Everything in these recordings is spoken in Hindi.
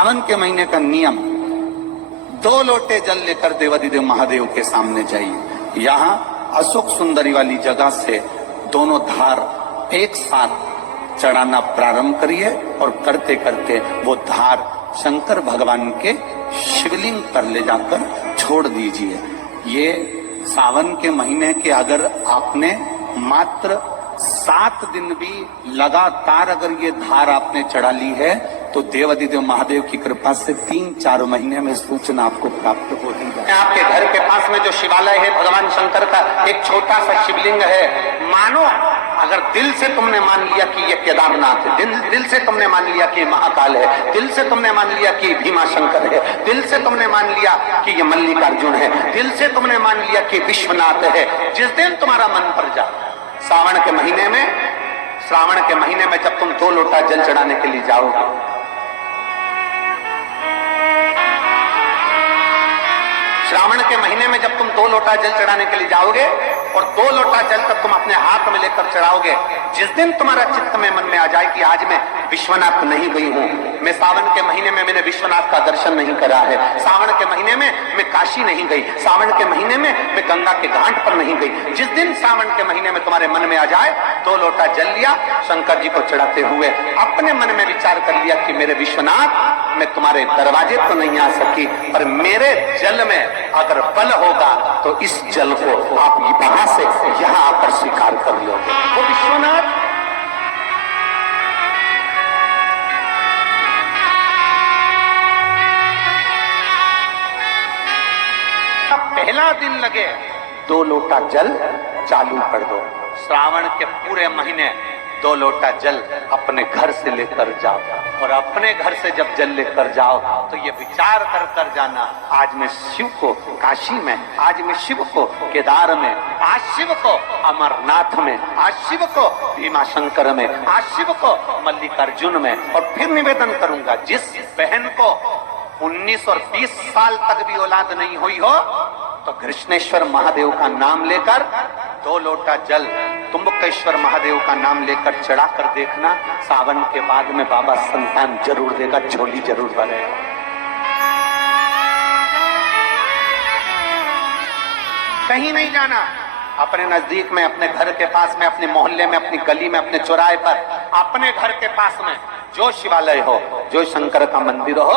सावन के महीने का नियम, 2 लोटे जल लेकर देवाधिदेव महादेव के सामने जाइए। यहाँ अशोक सुंदरी वाली जगह से दोनों धार एक साथ चढ़ाना प्रारंभ करिए और करते करते वो धार शंकर भगवान के शिवलिंग पर ले जाकर छोड़ दीजिए। ये सावन के महीने के अगर आपने मात्र 7 दिन भी लगातार अगर ये धार आपने चढ़ा ली है तो देवाधिदेव महादेव की कृपा से 3-4 महीने में सूचना आपको प्राप्त हो ही जाए। आपके घर के पास में जो शिवालय है भगवान शंकर का एक छोटा सा शिवलिंग है, मानो अगर दिल से तुमने मान लिया कि ये केदारनाथ है, दिल से तुमने मान लिया कि महाकाल है, दिल से तुमने मान लिया कि भीमा शंकर है, दिल से तुमने मान लिया कि ये मल्लिकार्जुन है, दिल से तुमने मान लिया कि विश्वनाथ है, जिस दिन तुम्हारा मन पर जा श्रावण के महीने में जब तुम 2 लोटा जल चढ़ाने के लिए जाओगे, श्रावण के महीने में जब तुम 2 लोटा जल चढ़ाने के लिए जाओगे और 2 लोटा जल तक तुम अपने हाथ में लेकर चढ़ाओगे, जिस दिन तुम्हारा चित्त में मन में आ जाए कि आज मैं विश्वनाथ नहीं गई हूं, मैं सावन के महीने में मैंने विश्वनाथ का दर्शन नहीं करा है, सावन के महीने में मैं काशी नहीं गई, सावन के महीने में मैं गंगा के घाट पर नहीं गई, जिस दिन सावन के महीने में तुम्हारे मन में आ जाए 2 लोटा जल लिया, शंकर जी को चढ़ाते हुए अपने मन में विचार कर लिया कि मेरे विश्वनाथ मैं तुम्हारे दरवाजे तो नहीं आ सकी, पर मेरे जल में अगर बल होगा तो इस जल को आप वहां से यहां आकर स्वीकार कर लोगे। वो विश्वनाथ पहला दिन लगे 2 लोटा जल चालू कर दो। श्रावण के पूरे महीने 2 लोटा जल अपने घर से लेकर जाओ और अपने घर से जब जल लेकर जाओ तो ये विचार कर जाना, आज मैं शिव को काशी में, आज मैं शिव को केदार में, आज शिव को अमरनाथ में, आज शिव को भीमा शंकर में, आज शिव को मल्लिकार्जुन में। और फिर निवेदन करूंगा, जिस बहन को 19 और 20 साल तक भी औलाद नहीं हुई हो तो कृष्णेश्वर महादेव का नाम लेकर 2 लोटा जल तुम्बकेश्वर महादेव का नाम लेकर चढ़ा कर देखना, सावन के बाद में बाबा संतान जरूर देगा, झोली जरूर भरेगा। कहीं नहीं जाना, अपने नजदीक में, अपने घर के पास में, अपने मोहल्ले में, अपनी गली में, अपने चौराहे पर, अपने घर के पास में जो शिवालय हो, जो शंकर का मंदिर हो,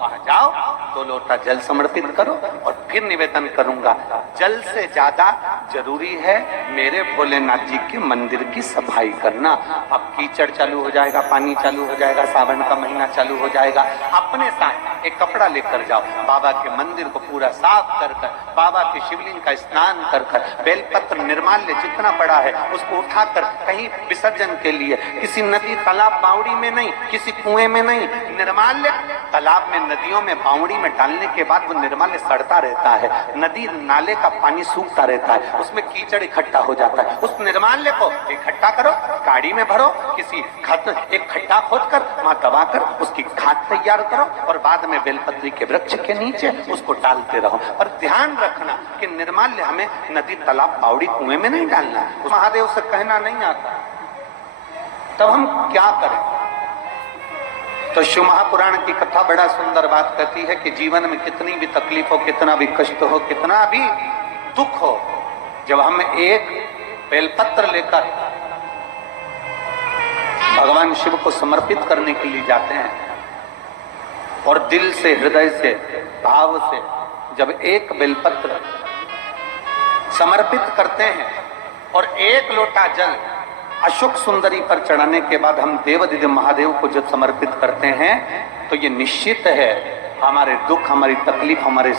वहां जाओ, 2 लोटा जल समर्पित करो और फिर निवेदन करूंगा, जल से ज्यादा जरूरी है मेरे भोलेनाथ जी के मंदिर की सफाई करना। अब कीचड़ चालू हो जाएगा, पानी चालू हो जाएगा, सावन का महीना चालू हो जाएगा, अपने साथ एक कपड़ा लेकर जाओ, बाबा के मंदिर को पूरा साफ कर कर, बाबा के शिवलिंग का स्नान कर कर, बेलपत्र निर्माल्य जितना पड़ा है उसको उठाकर कहीं विसर्जन के लिए, किसी नदी तालाब बावड़ी में नहीं, किसी कुएं में नहीं, निर्माल्य तालाब में, नदियों में, बावड़ी में डालने के बाद वो निर्माल्य सड़ता रहता है, नदी नाले का पानी सूखता रहता है, उसमें कीचड़ इकट्ठा हो जाता है। उस निर्माल्य को इकट्ठा करो, गाड़ी में भरो, किसी खाद एक खड्डा खोदकर वहां दबाकर उसकी खाद तैयार करो और बाद में बेलपत्री के वृक्ष के नीचे उसको डालते रहो। और ध्यान रखना कि निर्माल्य हमें नदी तालाब बावड़ी कुएं में नहीं डालना, महादेव से कहना नहीं आता। तब हम क्या करें? तो शिव महापुराण की कथा बड़ा सुंदर बात कहती है कि जीवन में कितनी भी तकलीफ हो, कितना भी कष्ट हो, कितना भी दुख हो, जब हम एक बेलपत्र लेकर भगवान शिव को समर्पित करने के लिए जाते हैं और दिल से, हृदय से, भाव से जब एक बेलपत्र समर्पित करते हैं और 1 लोटा जल अशोक सुंदरी पर चढ़ाने के बाद हम देवाधिदेव महादेव को जब समर्पित करते हैं तो ये निश्चित है हमारे दुख, हमारी तकलीफ, हमारे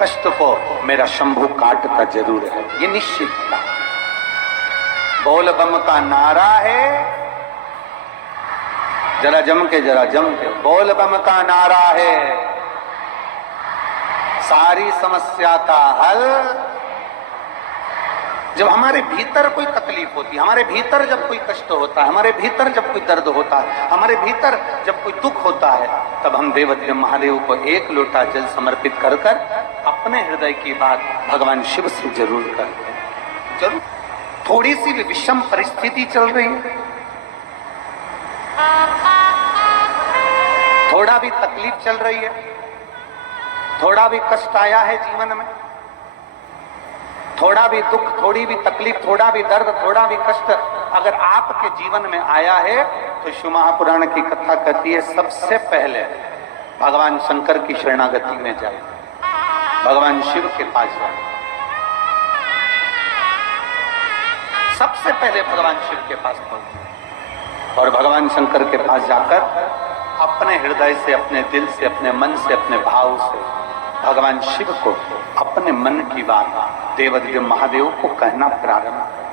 कष्ट को मेरा शंभू काटता जरूर है, ये निश्चित था। बोल बम का नारा है, जरा जम के बोल बम का नारा है, सारी समस्या का हल। जब हमारे भीतर कोई तकलीफ होती है, हमारे भीतर जब कोई कष्ट होता है, हमारे भीतर जब कोई दर्द होता है, हमारे भीतर जब कोई दुख होता है, तब हम देवाधिदेव महादेव को 1 लोटा जल समर्पित कर कर अपने हृदय की बात भगवान शिव से जरूर करते हैं। जरूर थोड़ी सी भी विषम परिस्थिति चल रही है, थोड़ा भी तकलीफ चल रही है, थोड़ा भी कष्ट आया है जीवन में, थोड़ा भी दुख, थोड़ी भी तकलीफ, थोड़ा भी दर्द, थोड़ा भी कष्ट अगर आपके जीवन में आया है तो शिव महापुराण की कथा कहती है सबसे पहले भगवान शंकर की शरणागति में जाए, भगवान शिव के पास जाए। सबसे पहले भगवान शिव के पास पहुंचे और भगवान शंकर के पास जाकर अपने हृदय से, अपने दिल से, अपने मन से, अपने भाव से भगवान शिव को अपने मन की बात देवाधिदेव महादेव को कहना प्रारंभ करें।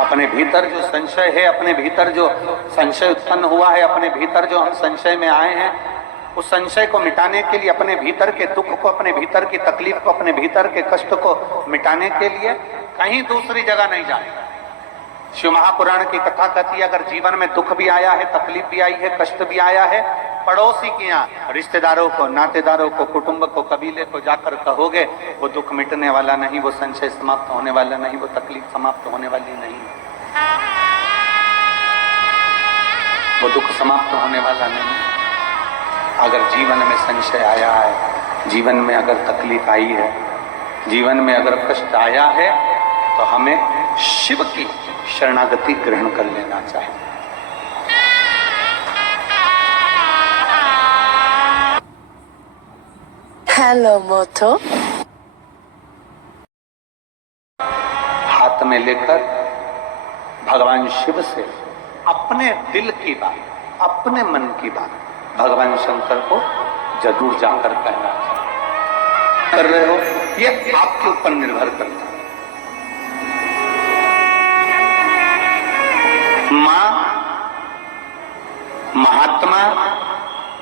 अपने भीतर जो संशय है, अपने भीतर जो संशय उत्पन्न हुआ है, अपने भीतर जो हम संशय में आए हैं, उस संशय को मिटाने के लिए, अपने भीतर के दुख को, अपने भीतर की तकलीफ को, अपने भीतर के कष्ट को मिटाने के लिए कहीं दूसरी जगह नहीं जाए। शिव महापुराण की कथा कहती है अगर जीवन में दुख भी आया है, तकलीफ भी आई है, कष्ट भी आया है, पड़ोसी के यहाँ, रिश्तेदारों को, नातेदारों को, कुटुंब को, कबीले को जाकर कहोगे, वो दुख मिटने वाला नहीं, वो संशय समाप्त होने वाला नहीं, वो तकलीफ समाप्त होने वाली नहीं, वो दुख समाप्त होने वाला नहीं। अगर जीवन में संशय आया है, जीवन में अगर तकलीफ आई है, जीवन में अगर कष्ट आया है, तो हमें शिव की शरणागति ग्रहण कर लेना चाहिए। हेलो मोटो। हाथ में लेकर भगवान शिव से अपने दिल की बात, अपने मन की बात भगवान शंकर को जरूर जाकर कहना चाहिए। कर रहे हो ये आपके ऊपर निर्भर करता है। मां, महात्मा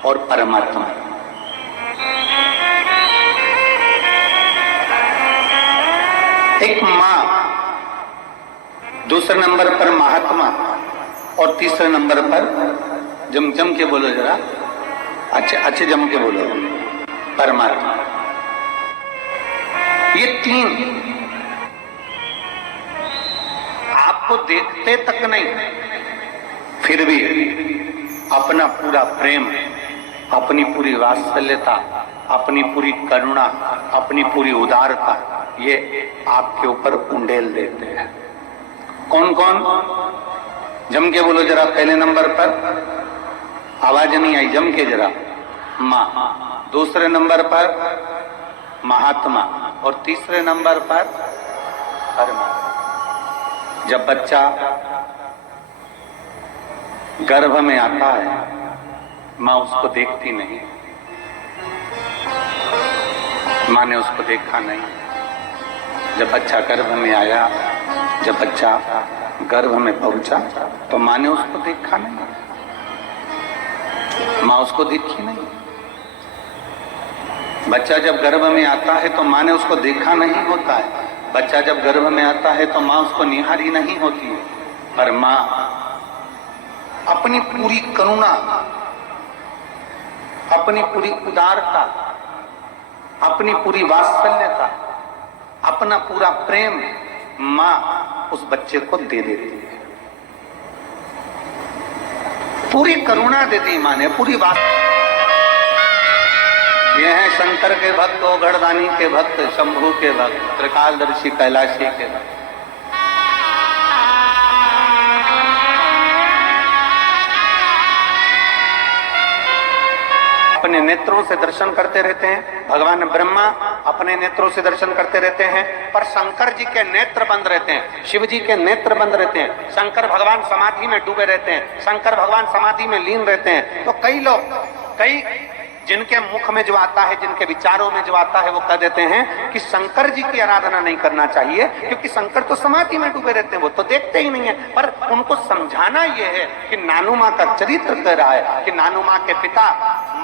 और परमात्मा, एक मां, दूसरे नंबर पर महात्मा और तीसरे नंबर पर जम के बोलो जरा, अच्छे जम के बोलो, परमात्मा। ये तीन आपको देखते तक नहीं, फिर भी अपना पूरा प्रेम, अपनी पूरी वात्सल्यता, अपनी पूरी करुणा, अपनी पूरी उदारता ये आपके ऊपर उंडेल देते हैं। कौन कौन? जम के बोलो जरा। पहले नंबर पर आवाज नहीं आई, जम के जरा। मां, दूसरे नंबर पर महात्मा और तीसरे नंबर पर परमात्मा। जब बच्चा गर्भ में आता है, मां उसको देखती नहीं, मां ने उसको देखा नहीं। जब बच्चा गर्भ में आया, जब बच्चा गर्भ में पहुंचा तो मां ने उसको देखा नहीं, मां उसको देखी नहीं। बच्चा जब गर्भ में आता है तो मां ने उसको देखा नहीं होता है। बच्चा जब गर्भ में आता है तो मां उसको निहारी नहीं होती है, पर मां अपनी पूरी करुणा, अपनी पूरी उदारता, अपनी पूरी वात्सल्यता, अपना पूरा प्रेम मां उस बच्चे को दे देती है। पूरी करुणा देती मां ने, पूरी वात्सल्य। ये हैं शंकर के भक्त, ओघड़दानी के भक्त, शंभू के भक्त, त्रिकालदर्शी कैलाशी के भक्त। अपने नेत्रों से दर्शन करते रहते हैं। भगवान ब्रह्मा अपने नेत्रों से दर्शन करते रहते हैं, पर शंकर जी के नेत्र बंद रहते हैं, शिव जी के नेत्र बंद रहते हैं। शंकर भगवान समाधि में डूबे रहते हैं, शंकर भगवान समाधि में लीन रहते हैं। तो कई लोग, कई जिनके मुख में जो आता है, जिनके विचारों में जो आता है, वो कह देते हैं कि शंकर जी की आराधना नहीं करना चाहिए, क्योंकि शंकर तो समाधि में डूबे रहते हैं, वो तो देखते ही नहीं है। पर उनको समझाना यह है कि नानू माँ का चरित्र कह रहा है कि नानू माँ के पिता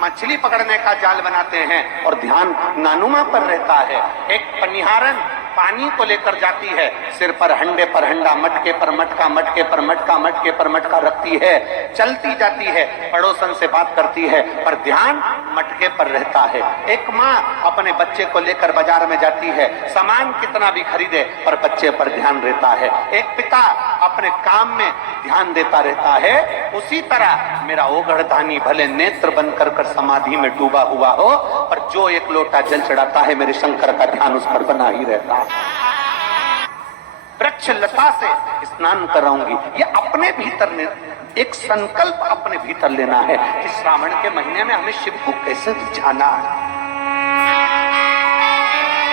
मछली पकड़ने का जाल बनाते हैं और ध्यान नानू माँ पर रहता है। एक पनिहारन पानी को लेकर जाती है, सिर पर हंडे पर हंडा, मटके पर मटका, मटके पर मटका, मटके पर मटका रखती है, चलती जाती है, पड़ोसन से बात करती है, पर ध्यान मटके पर रहता है। एक माँ अपने बच्चे को लेकर बाजार में जाती है, सामान कितना भी खरीदे पर बच्चे पर ध्यान रहता है। एक पिता अपने काम में ध्यान देता रहता है, उसी तरह मेरा ओगढ़धानी भले नेत्र बंद कर कर समाधि में डूबा हुआ हो, पर जो एक लोटा जल चढ़ाता है मेरे शंकर का ध्यान उस पर बना ही रहता है। वृक्ष लता से स्नान कराऊंगी, ये अपने भीतर एक संकल्प अपने भीतर लेना है कि श्रावण के महीने में हमें शिव को कैसे रिझाना है,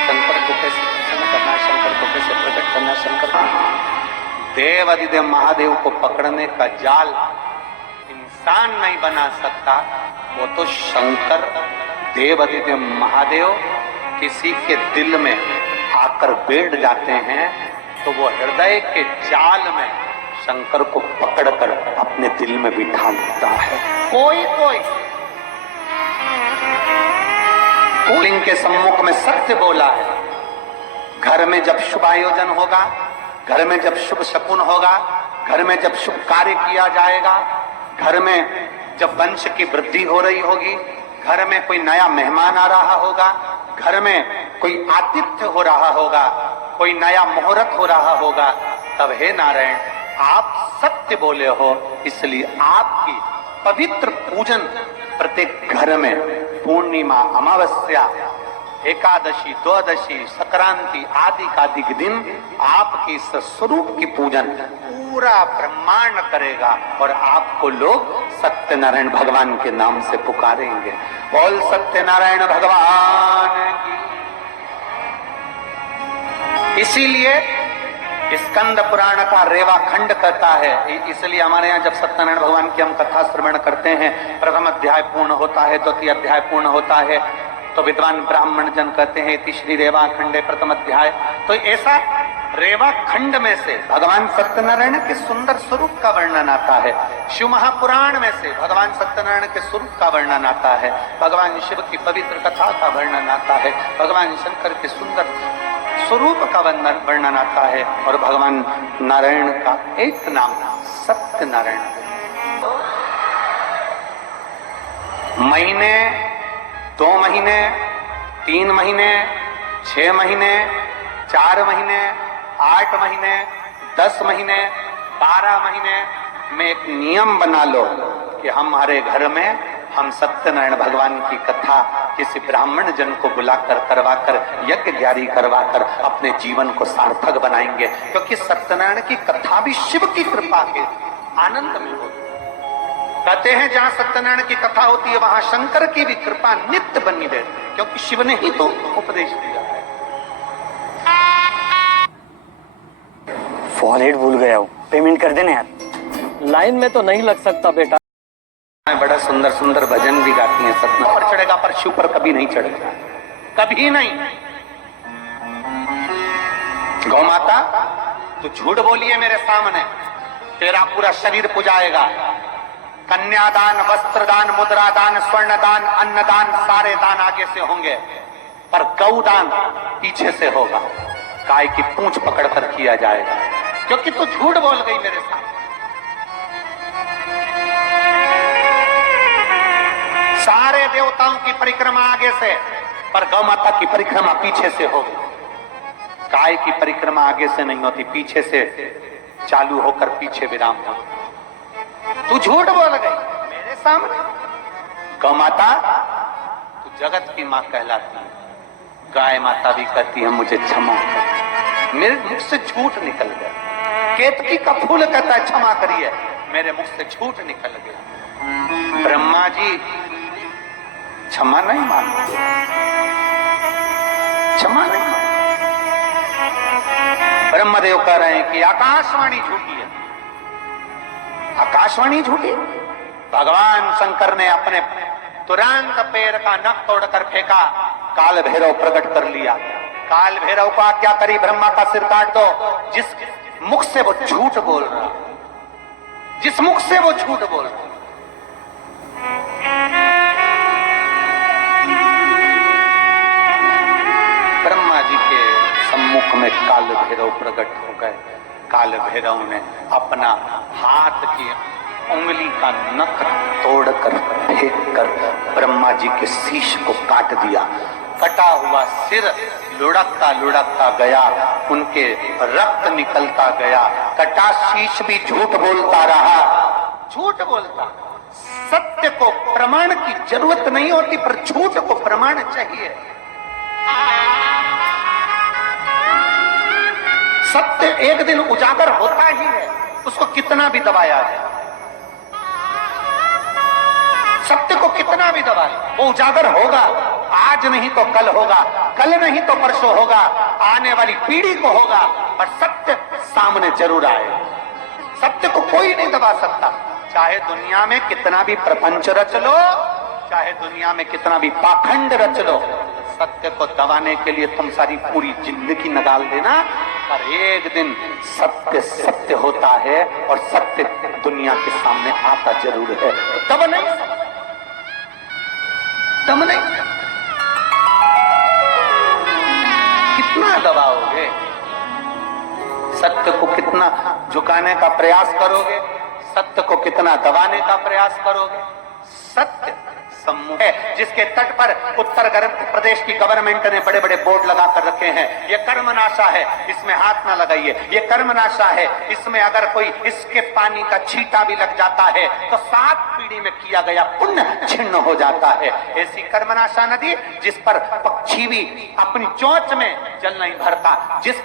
शंकर को कैसे प्रसन्न करना है, शंकर को कैसे प्रकट करना है। शंकर देव अधिदेव महादेव को पकड़ने का जाल इंसान नहीं बना सकता, वो तो शंकर देव अधिदेव महादेव किसी के दिल में आकर बैठ जाते हैं तो वो हृदय के जाल में शंकर को पकड़कर अपने दिल में बिठा लेता है। कोई कोई लिंग के सम्मुख में सत्य बोला है, घर में जब शुभ आयोजन होगा, घर में जब शुभ शकुन होगा, घर में जब शुभ कार्य किया जाएगा, घर में जब वंश की वृद्धि हो रही होगी, घर में कोई नया मेहमान आ रहा होगा, घर में कोई आतिथ्य हो रहा होगा, कोई नया मुहूर्त हो रहा होगा, तब हे नारायण आप सत्य बोले हो, इसलिए आपकी पवित्र पूजन प्रत्येक घर में पूर्णिमा, अमावस्या, एकादशी, द्वादशी, संक्रांति आदि कादिक दिन आपकी इस स्वरूप की पूजन पूरा ब्रह्मांड करेगा और आपको लोग सत्यनारायण भगवान के नाम से पुकारेंगे। बोल सत्यनारायण भगवान की। इसीलिए स्कंद पुराण का रेवा खंड कहता है, इसलिए हमारे यहाँ जब सत्यनारायण भगवान की हम कथा श्रवण करते हैं, प्रथम अध्याय पूर्ण होता है, द्वितीय अध्याय पूर्ण होता है, तो विद्वान ब्राह्मण जन कहते हैं तीसरी रेवा खंडे प्रथम अध्याय। तो ऐसा रेवा खंड में से भगवान सत्यनारायण के सुंदर स्वरूप का वर्णन आता है, शिव महापुराण में से भगवान सत्यनारायण के स्वरूप का वर्णन आता है, भगवान शिव की पवित्र कथा का वर्णन आता है, भगवान शंकर के सुंदर स्वरूप का वर्णन आता है, और भगवान नारायण का एक नाम सत्यनारायण। महीने, 2 महीने, 3 महीने, 6 महीने, 4 महीने, 8 महीने, 10 महीने, 12 महीने में एक नियम बना लो कि हमारे घर में हम सत्यनारायण भगवान की कथा किसी ब्राह्मण जन को बुलाकर करवाकर यज्ञ जारी करवाकर अपने जीवन को सार्थक बनाएंगे, क्योंकि सत्यनारायण की कथा भी शिव की कृपा के आनंद में होती है। कहते हैं जहां सत्यनारायण की कथा होती है वहां शंकर की भी कृपा नित्य बनी रहती है, क्योंकि शिव ने ही तो उपदेश दिया है। वॉलेट भूल गया हूँ, पेमेंट कर देना यार। लाइन में तो नहीं लग सकता बेटा। बड़ा सुंदर सुंदर भजन भी गाती हैं, सतना पर चढ़ेगा पर शिव पर कभी नहीं चढ़ेगा, कभी नहीं। गौ माता तू झूठ बोलिए मेरे सामने, तेरा पूरा शरीर पुजाएगा। कन्यादान, वस्त्रदान, मुद्रादान, स्वर्णदान, अन्नदान, सारे दान आगे से होंगे, पर गौदान पीछे से होगा। गाय की पूंछ पकड़कर किया जाएगा, क्योंकि तू झूठ बोल गई मेरे सामने। सारे देवताओं की परिक्रमा आगे से, पर गौ माता की परिक्रमा पीछे से होगी। गाय की परिक्रमा आगे से नहीं होती, पीछे से चालू होकर पीछे विराम होती। तू झूठ बोल गई मेरे सामने। गौ माता तू जगत की मां कहलाती है, गाय माता भी कहती है मुझे क्षमा कर, मेरे मुख से झूठ निकल गया। केतकी का फूल कहता है क्षमा करिए, मेरे मुख से झूठ निकल गया। ब्रह्मा जी क्षमा नहीं मांगते, क्षमा नहीं मांगते। ब्रह्मदेव कह रहे हैं कि आकाशवाणी झूठी है, आकाशवाणी झूठी। भगवान शंकर ने अपने तुरंत पैर का नख तोड़कर फेंका, काल भैरव प्रकट कर लिया। काल भैरव को आज्ञा करी ब्रह्मा का सिर काट दो। जिस मुख से वो झूठ बोल रहा, जिस मुख से वो झूठ बोल रहा, ब्रह्मा जी के सम्मुख में काल भैरव प्रकट हो गए। काल भैरव ने अपना हाथ की उंगली का नख तोड़कर फेंक कर ब्रह्मा जी के शीश को काट दिया। कटा हुआ सिर लुढ़कता लुढ़कता गया, उनके रक्त निकलता गया। कटा शीश भी झूठ बोलता रहा, झूठ बोलता। सत्य को प्रमाण की जरूरत नहीं होती, पर झूठ को प्रमाण चाहिए। सत्य एक दिन उजागर होता ही है, उसको कितना भी दबाया जाए। सत्य को कितना भी दबाए, वो उजागर होगा। आज नहीं तो कल होगा, कल नहीं तो परसों होगा, आने वाली पीढ़ी को होगा, और सत्य सामने जरूर आएगा। सत्य को कोई नहीं दबा सकता। चाहे दुनिया में कितना भी प्रपंच रच लो, चाहे दुनिया में कितना भी पाखंड रच लो, सत्य को दबाने के लिए तुम सारी पूरी जिंदगी निकाल देना, पर एक दिन सत्य सत्य होता है और सत्य दुनिया के सामने आता जरूर है। दब नहीं, दम नहीं। कितना दबाओगे? सत्य को कितना झुकाने का प्रयास करोगे? सत्य को कितना दबाने का प्रयास करोगे? सत्य समूह है जिसके तट पर उत्तर प्रदेश की गवर्नमेंट ने बड़े बड़े बोर्ड लगा कर रखे हैं, ये कर्मनाशा है, इसमें हाथ ना लगाइए, ये कर्मनाशा है, इसमें अगर कोई इसके पानी का छींटा भी लग जाता है तो 7 पीढ़ी में किया गया पुण्य छिन्न हो जाता है। ऐसी कर्मनाशा नदी जिस पर पक्षी भी अपनी चोंच में जल नहीं भरता, जिस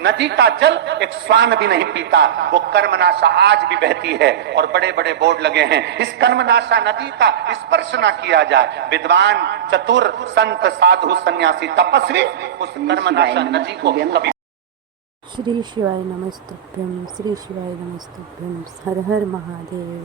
नदी का जल एक श्वान भी नहीं पीता, वो कर्मनाशा आज भी बहती है और बड़े बड़े बोर्ड लगे हैं। इस कर्मनाशा नदी का स्पर्श ना किया जाए। विद्वान, चतुर, संत, साधु, सन्यासी, तपस्वी उस कर्मनाशा नदी को कभी। श्री शिवाय नमस्तुभ्यं, श्री शिवाय नमस्तुभ्यं, हर हर महादेव।